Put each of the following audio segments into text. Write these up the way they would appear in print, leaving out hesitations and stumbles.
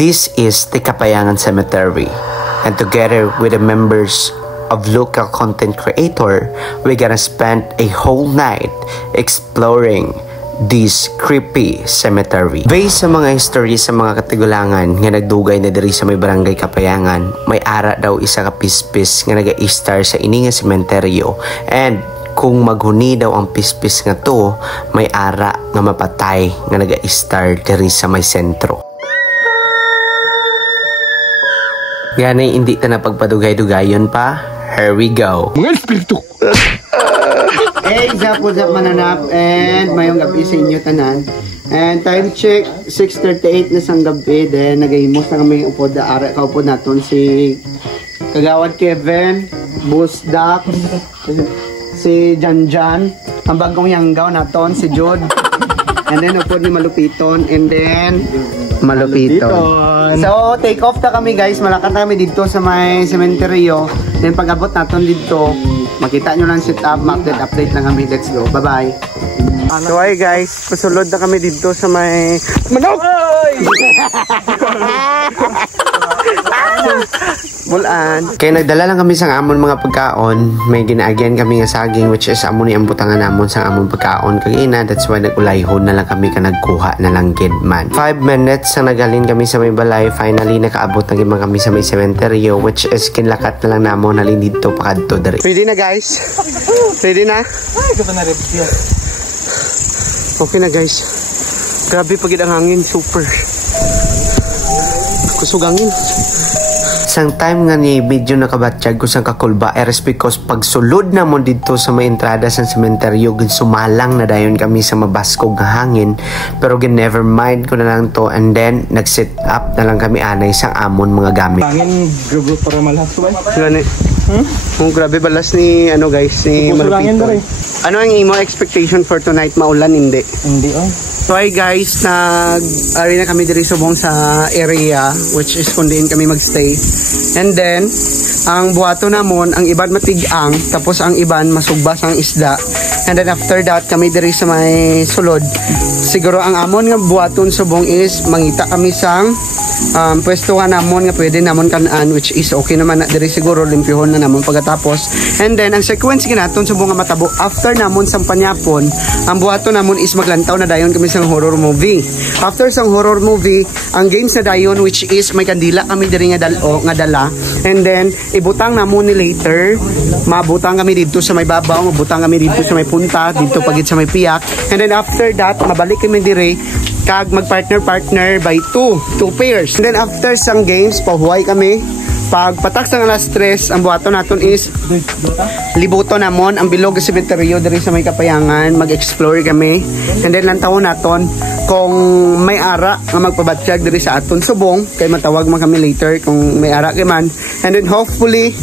This is the Kapayangan Cemetery, and together with the members of local content creator, we're gonna spend a whole night exploring this creepy cemetery. Based sa mga history sa mga katigulangan nga nagdugay na diri sa may barangay Kapayangan, may ara daw isa ka pispis nga naga-istar sa ini nga sementeryo, and kung maghuni daw ang pispis nga to, may ara nga mapatay nga naga-istar diri sa may sentro. Ganay hindi ta na pagpadugay-dugayon pa. Here we go. Mga espiritu. Hey, Zapuzap mananap, and mayong gabi sa inyo tanan. And time check, 6:38 na sang gabi. Then nagahimos na kami upod na ara kaupod naton si Kagawad Kevin, Busdak, si Janjan, ang bagong yanggaw naton si Jude. And then upod ni Malupiton, and then Malupiton. So take off na kami guys, malakat na kami dito sa may sementeryo. Then pag abot naton dito, makita nyo lang sit up, update lang kami. Let's go, bye bye. So hi guys, pasulod na kami dito sa may manok. Mulan. Kaya nagdala lang kami sa amon mga pagkaon. May ginaagyan kami nga saging, which is amon ni ang butangan namon sa amon pagkaon kagina. That's why nagulayhon na lang kami ka nagkuha na lang gid man. 5 minutes sa nagalin kami sa may balay. Finally nakaabot na gid kami sa may sementeryo, which is kinlakat na lang namon halin dito pakadto diri. Ready na guys? Ready na? Okay na guys. Grabe pagid ang hangin, super. Kusog hangin. Sang time nga ni video nakabatsyag ko sang kakulba is because pagsulod na mo dito sa may entrada sa sementeryo, sumalang na dayon kami sa mabaskog nga hangin, pero never mind ko na lang to, and then nag-set up na lang kami anay sang amon mga gamit. Hangin, grabe para malhas ba? Gani. Grabe balas ni ano guys, ni Malupito. Ano ang imo expectation for tonight? Maulan hindi? Hindi oh. So hi guys, ari na kami diri subong sa area which is kung diin kami magstay. And then ang buhato namon, ang iban matigang, tapos ang iban masugbas ang isda. And then after that kami diri sa may sulod. Siguro ang amon nga buhaton subong is mangita kami sang pwesto nga namon nga pwede namon kanan, which is okay naman na diri siguro limpihon na namon pagkatapos. And then ang sequence ginaton subong nga matabo after namon sang panyapon, ang buhaton namon is maglantaw na dayon kami sang horror movie. After sang horror movie, ang games na dayon which is may kandila kami diri nga dala. And then ibutang namon ni later, mabutang kami dito sa may babaw, mabutang kami dito sa may punta, dito pagit sa may piyak. And then after that, mabalik kami diri kag mag-partner by two pairs. And then after sang games, pahuway kami. Pag patak sang alas 3, ang buhaton naton is libuto namon ang bilog sa sementeryo diri sa may Kapayangan, mag-explore kami. And then lantawon naton kung may ara nga magpabatsyag diri sa aton subong, kay matawag man kami later kung may ara kay man. And then hopefully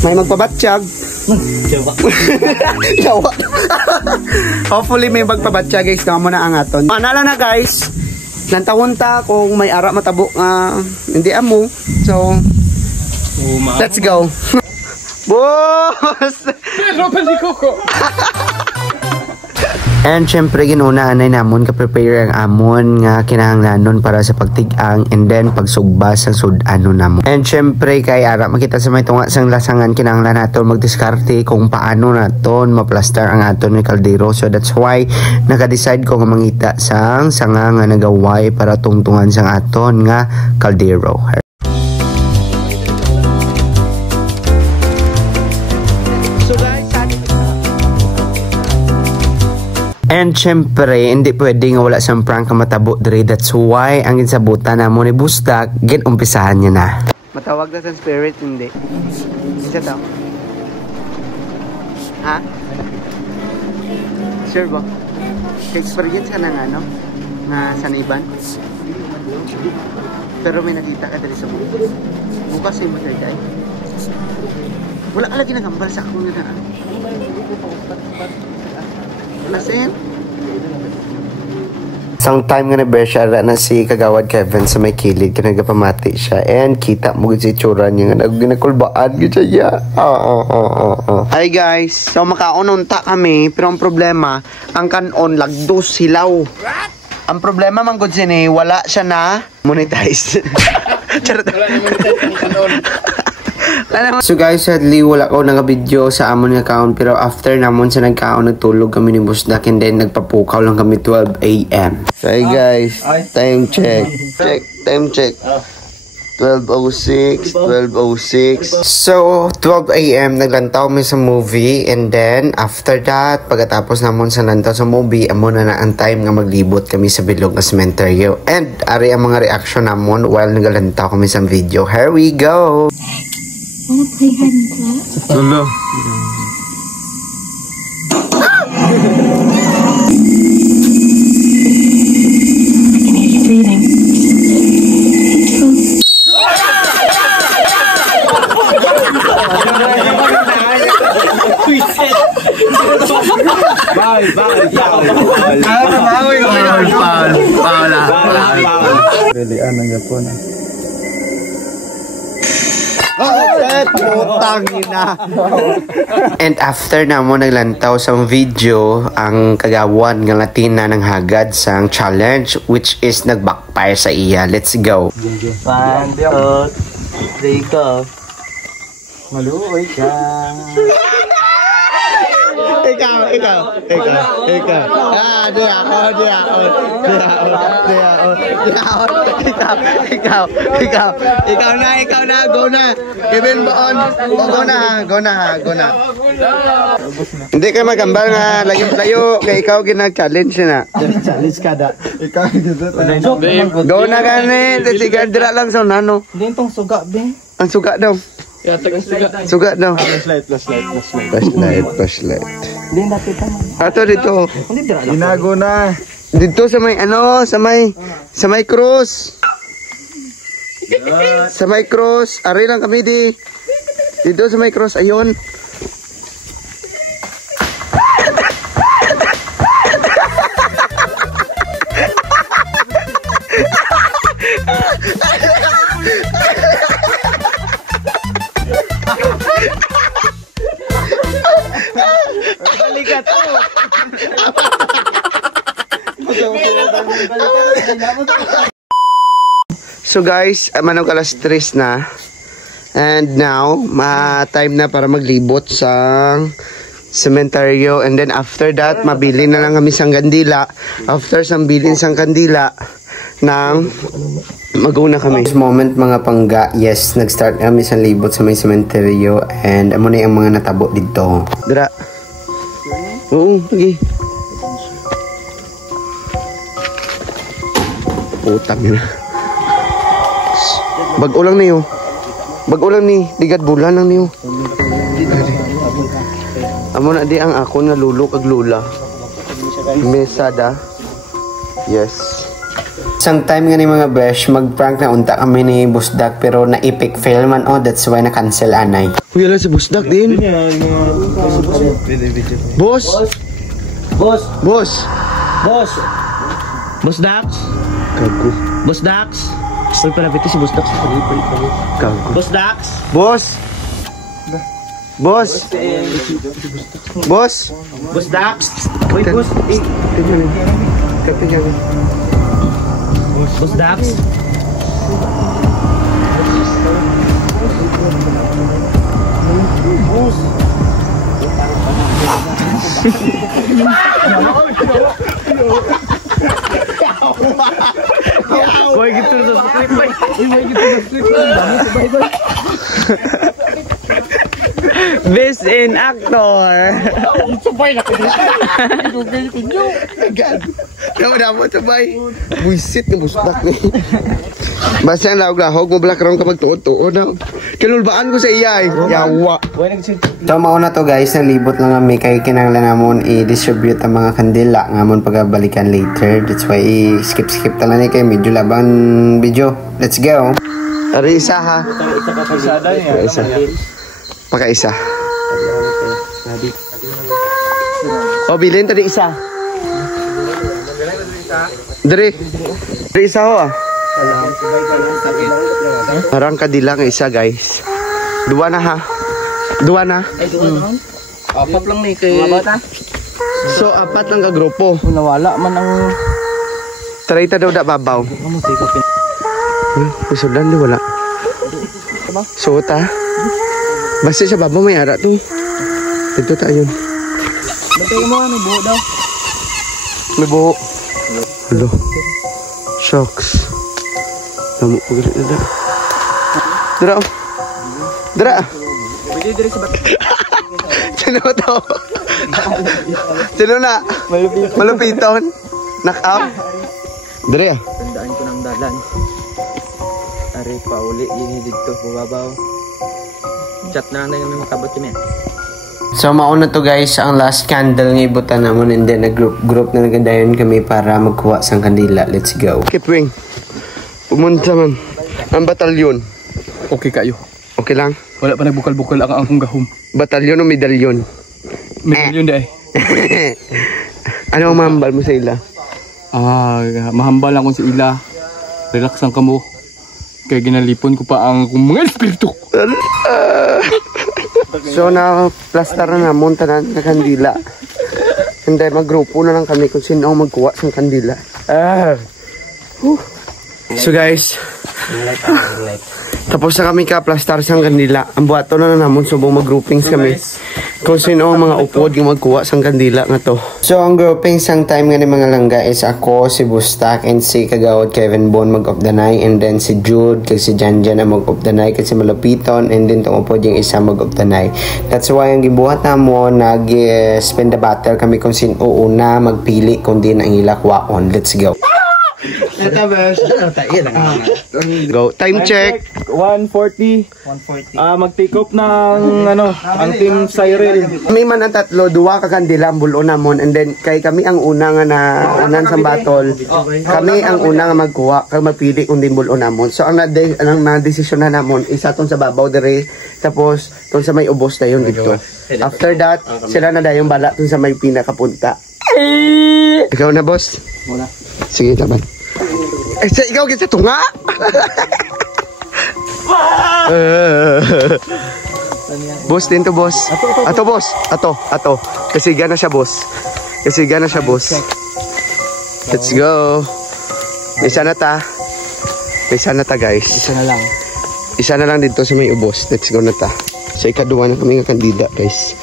may magpabatsyag. Jawa. Hopefully may magpabatsyag guys, kamo na ang aton. Manala na guys. Lantawon ta kung may ara matabo nga hindi amo. So let's go. Boss! And syempre ginunaan na namon ka-prepare ang amon nga kinahanglanon para sa pagtig-ang, and then pagsugbas ang sud-ano namon. And syempre kay ara makita sa may tunga sang lasangan, kinahanglan naton magdiskarte kung paano naton maplastar ang aton may kaldero. So that's why naka-decide ko nga mangita sang sanga nga nagaway para tungtungan sang aton nga kaldero. And syempre, hindi pwede nga wala siyang prank ka matabo diri. That's why ang insabutan na mo ni Bustak, umpisahan niya na. Matawag na sa spirit, hindi. Isa to. Ha? Sure ba? Experience ka na nga, no? Na saniban? Pero may nakita ka dali sa bukas. Bukas yung matay. Wala ka lagi nagambal sa akong yun na. Lasin? Sang time nga na na si Kagawad Kevin sa may kilid, nagapamati siya, and kita mo si tsura niya nga naginakulbaan gid siya. Hi guys, so makaununta kami, pero ang problema ang kanon lagdos hilaw. Ang problema man gud sini wala siya na monetize. Charot. So guys, sadly wala ko naka-video sa amon nga account, pero after namon sa nagkaon nagtulog kami ni Busdak and then nagpapukaw lang kami 12 AM. Hey guys, time check. Time check. 12:06, 12:06. So, 12 AM naglantaw kami sa movie, and then after that, pagkatapos namon sa lantaw sa movie, amo na ang time nga maglibot kami sa bilog nga sementeryo. And ari ang mga reaction namon while naglantaw kami sa video. Here we go. Lolo. Pilihan ng Japon. And after na mo naglantaw sa video ang kagawan nga Latina ng hagad sang challenge, which is nag-backfire sa iya. Let's go. 1, 2, 3, go. Maluoy siya. Ikaw. Ikaw na. Go na. Kevin Baon. Go na. Hindi kayo magambal nga. Layo. Kaya ikaw ginag-challenge na. Challenge ka da. Ikaw dito. Go na gani. Tiga dira lang sa nano. Hindi itong suga, be. Ang suga daw. Suga daw. Flashlight. Hindi nakita mo. Ato dito. Hindi dira lang. Inago na. Dito sa may sa may cross. Sa may cross. Ari lang kami di. Dito sa may cross. Ayun. Balikat to. So guys, manong kalas 3 na. And now, time na para maglibot sa sementeryo. And then after that, mabili na lang kami sang kandila. After sang bilin sang kandila, mag-una kami. This moment mga pangga, yes, nag-start kami sa libot sa may sementeryo, and amo na yung mga natabo dito. Dira. Oo, lagi. Utang yun. Bag-o lang niyo. Bag-o lang ni. Digad bulan lang niyo. Amo na di ang ako na lulo kag lula. Mesada. Yes. Sometime nga ni mga besh, mag-prank na unta kami ni Busdak, pero na-epic fail man, that's why na-cancel anay. Uy, alam si Busdak din. Boss! Boss Dax? Kago. Boss Dax? Uy, palapit si Boss Dax. Kago. Boss Dax? Boss! Boss! Boss Dax? Uy, boss. Boss Dax? Boy, gitu sa script, boy. Boy, gitu sa script. Dami sa Bible. Best in actor. Sabay na ko. Kamu dapat sabay. Buisit ng Busdak ni. Basta ang lahog mo black round kapag tuod-tuod na. Kinulbaan ko sa iya eh. Yawa. So mauna to guys, nalibot lang kami kay kinanglan namon i-distribute ang mga kandila ngamon pagabalikan later. That's why skip na lang kay medyo laban video. Let's go. Ari isa ha. Isa. Pakaisa. O bilhin tadi isa. Dre isa ho ah. Parang kadilang isa guys. Dua na ha. Apat lang ni kay... So apat lang ka grupo. Nawala man ang... 30 daw da babaw. Sudan di wala. Suot ha. Basta sa babaw may ara to. Dito tayo. Batay mo, may buho daw. May buho. Hello. Shocks. Namu ko gali na da. Dara. Dara. Pwede dire sa batay. Sino to? Sino na? Malupiton. Knock up. Dara. Tandaan ko ng dalan. Ari pa uli yun dito bubabaw. Chat na lang yung makabot kami. So mauna to guys ang last candle ng ibutan namon, and then group na nagadayon kami para magkuha sang kandila. Let's go. Kipwing. Pumunta man. Ang batalyon. Okay kayo. Okay lang? Wala pa nagbukal-bukal ang akong gahom. Batalyon o medalyon? Medalyon di ay. Ano ang mahambal mo sa ila? Mahambal lang ko sa ila. Relax lang kamo. Kaya ginalipon ko pa ang mga espiritu. So na-plaster na namon tanan na kandila. Hindi, maggrupo na lang kami kung sino ang magkuha sa kandila. So guys, tapos na kami ka-plaster sa kandila. Ang buhato na namon, subong mag-groupings kami. Kung sino ang mga upod yung magkuha sa kandila nga to. So ang grouping sang time nga ni mga langga is ako, si Bustak, and si Kagawad Kevin Bon mag of the night, and then si Jude kag si Janjan na mag of the night, kasi Malapiton, and then tong upod yung isa mag of the night. That's why ang gibuhat na mo nag-spend the battle kami kung sino una magpili kung din ang ilakwaon. Let's go. Go. Time check. 140. Mag-take off ng ang team Siren. Kami man ang tatlo, duwa ka kandila ang bulo namon, and then kay kami ang una nga na unan sa battle. Kami ang una nga magkuha kag magpili kung din bulo namon. So ang na-desisyon na namon isa ton sa babaw dire, tapos ton sa may ubos na yun dito. After that, sila na dayong bala ton sa may pinakapunta. Ikaw na, boss? Muna. Sige, taban. Ikaw kita tunga. Boss din to, boss. Ato, boss. Ato. Kasi gana siya, boss. Let's go. Isa na ta, guys. Isa na lang dito sa may ubos. Let's go na ta. Sa ikaduwa na kami nga kandida, guys.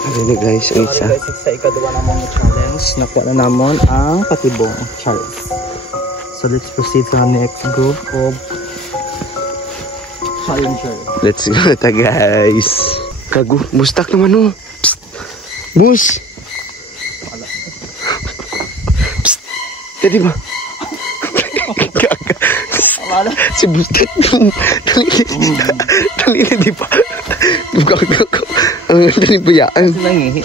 Ano na, guys, ang isa. Sa ikaduwa namon ng challenge, nakuha na namon ang patibong challenge. So let's proceed to the next group of challenger. Let's go na ta, guys. Kagu, mustak naman, oh. Psst. Bus. Psst. Tadi ba? Si Bustak. Talili, di ba? Ang ganda ni Puyaan. Nangihi.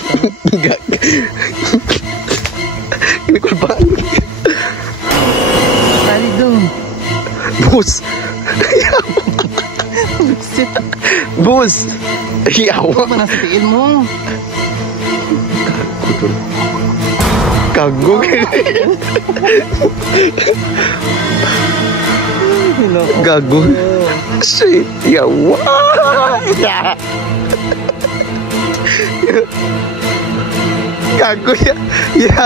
Kinikulbaan. Tali doon. Bus. Bus. Yawa. Ano na sa tiin mo? Kago. Gago. Shit. Yawa. Gago ya. Ya.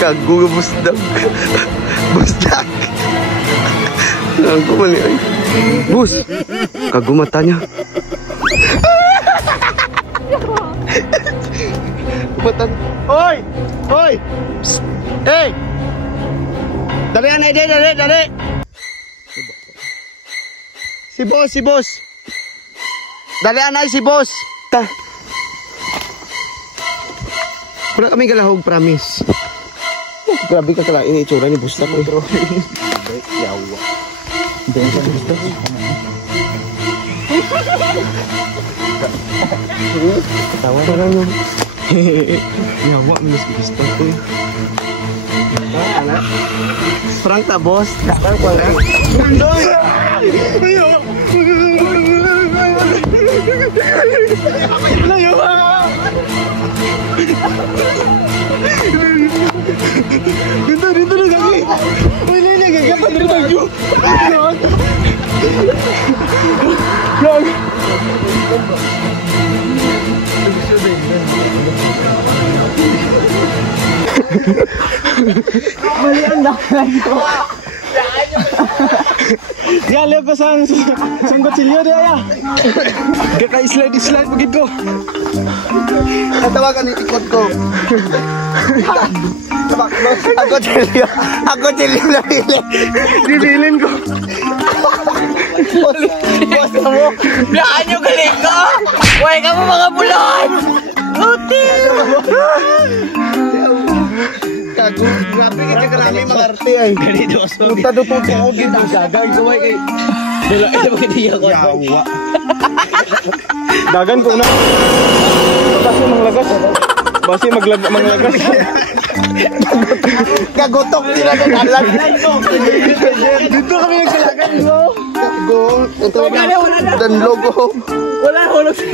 Gago Bustak. Gago man yan. Bus. Gago matanya. Matan. Hoy! Psst. Hey! Dali. Si boss. Dali anay si boss. Ta. Pura kami galahog, promise. Grabe ka kala ini itsura ni Bustak. Yawa. Hindi siya gusto. Tawa parang yung yawa, minis gusto ko eh. Frank ta, boss. Dito na kami. Wala niya gagapan dito tayo. Mali ang daan ko. Yan, lihat pa sa kutsilyo dia ya. Kaka-slide begitu ko. Natawagan ni ikot ko. Ako tilyo na bilin. Dibilin ko. Boss mo. Blaan nyo galing ko. Huwag ka mo mga bulon. Butil. Grabe kita karami mga arte ay. Punta do tutuod dito. Dagan ko ay. Dala ito magkitiya ko. Yawa. Dagan ko na. Basi manglagas. Basi manglagas. Kagotok tira na dalan. Dito kami nagsalagan mo. Go. Ito dan logo. Wala hulog sa.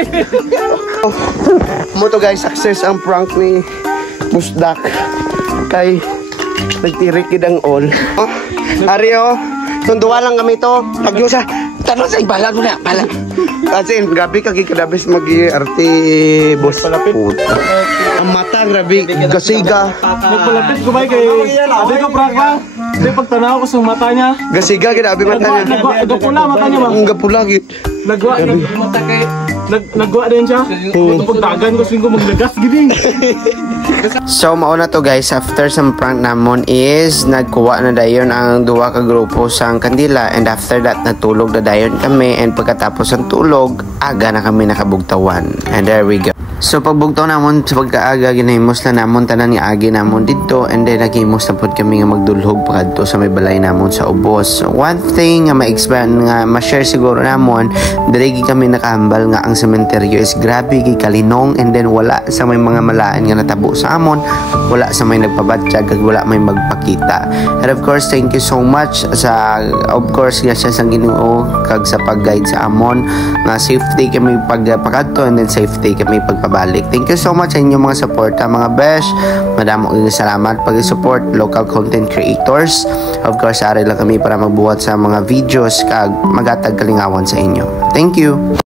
Mo to guys, success ang prank ni Busdak. Kay nagtirik ang all. Oh, Ario, tunduan lang kami to. Pag yung sa tanong sa ibalan mo na, balan. Kasi grabe kagi kadabis magi-arte boss palapit. Ang mata grabe gasiga. Magpalapit ko ba kay abi ko prank ba? Hindi pagtanaw ko sa mata niya. Gasiga grabe mata niya. Nagpula mata niya ba? Ang gapula gid. Nagwa mata kay nagwa din siya. Pagdagan ko singko maglagas gid. So mauna to guys, after some prank namon is nagkuha na dayon ang duwa ka grupo sang kandila, and after that natulog na dayon kami, and pagkatapos ng tulog aga na kami nakabugtawan, and there we go. So pagbugtaw namon sa pagkaaga ginahimos na namon tanan nga agi namon dito, and then naghimos na pud kami nga magdulhog pagadto sa may balay namon sa ubos. So, one thing nga ma-expand nga ma-share siguro namon, diri kami nakahambal nga ang sementeryo is grabe gi kalinong, and then wala sa may mga malaan nga natabo sa amon, wala sa may nagpabatsyag, kag wala may magpakita. And of course, thank you so much sa of course nga siya sang Ginoo kag sa pag-guide sa amon nga safety kami pagpakadto, and then safety kami pagpabalik. Thank you so much sa inyong mga suporta mga besh. Madamo kayong salamat pag-support local content creators. Of course, ari lang kami para magbuhat sa mga videos kag magatag kalingawan sa inyo. Thank you.